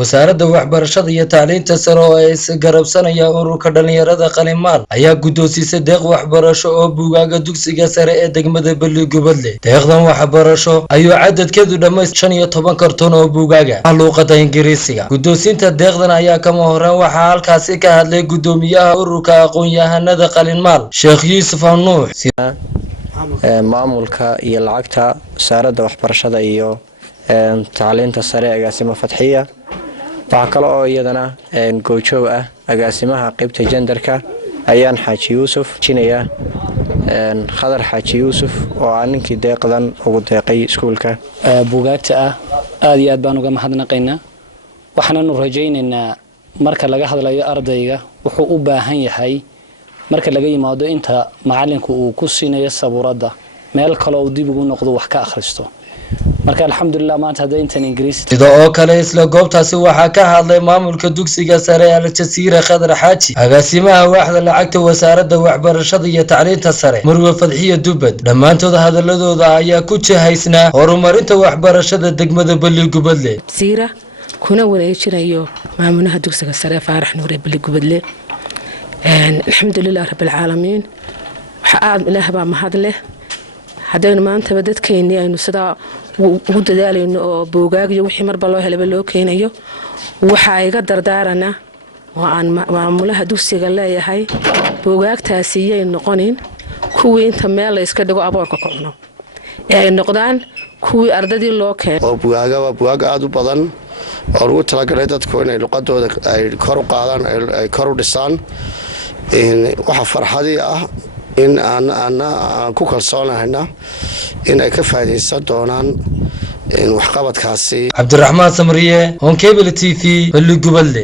wasaaradda waxbarashada iyo tacliinta sare oo ay garabsanaya ururka dhalinyarada Qalimaal ayaa guddoonsiisay deeq waxbarasho oo buugaaga dugsiga sare ee degmada Balli-Gubadle. Deeqdan waxbarasho ayuu cadadkeedu dhammaystir 15 kartoon oo buugaaga ah luqadda Ingiriisiga. Guddoonsiinta deeqdan ayaa kama horreyn waxaa halkaasi ka hadlay guddoomiyaha ururka aqoon-yahanada Qalimaal Sheekh Yuusuf Nuux. maamulka iyo lacagta wasaaradda waxbarashada iyo tacliinta sare agaasima Fatxiya waxa kale oo iyadana goojoog ah agaasimaha qaybta genderka ayaan Xaaji Yuusuf jinaya Khadar Xaaji Yuusuf oo ninkii deeqdan ugu deeqay iskuulka buugaagta aad iyo aad baan uga mahadnaqaynaa waxaanu rajaynaynaa marka laga hadlayo ardayga wuxuu u baahan yahay marka laga yimaado inta macalinku uu ku siinayo sabuuradda meel kale oo dib ugu noqdo wax ka akhristo marka alxamdulillah maanta hadda intan Ingiriisi sidoo kale isla goobtaasi waxaa ka hadlay maamulka dugsiga sare Al-Jasiira Khadar Xaaji agaasimaha waaxda lacagta wasaaradda waxbarashada iyo tacliinta sare Marwe Fadxiya Dubad dhamaantood hadaladooda ayaa ku jihaysnaa horumarinta waxbarashada degmada Balli-Gubadle siira kuna wareejinayo maamulaha dugsiga sare Faarax Nuur ee Balli-Gubadle alxamdulillah rabbil caalamiin waxa aad ilaahay baa mahad leh hadaynu maanta dadkeennii aynu sida ugu dadaalayno oo buugaag iyo wixii marba loo helay loo keenayo waxa iga dardaarana oo aan maamulaha dugsiga leeyahay buugaagtaasi ay noqonin kuwii inta meel la iska dhigo aboorka ku cuno ay noqdaan kuwii ardadii loo keenay oo buugaag aad u badan oo ugu talagalay dadku inay luqadooda ay kor u qaadaan ay kor u dhisaan waxa farxadii ah in aan ku kalsoonahayna in ay ka faa'iideysan doonaan waxqabadkaasi Cabdiraxmaan Samriye on Cable TV Balli-Gubadle.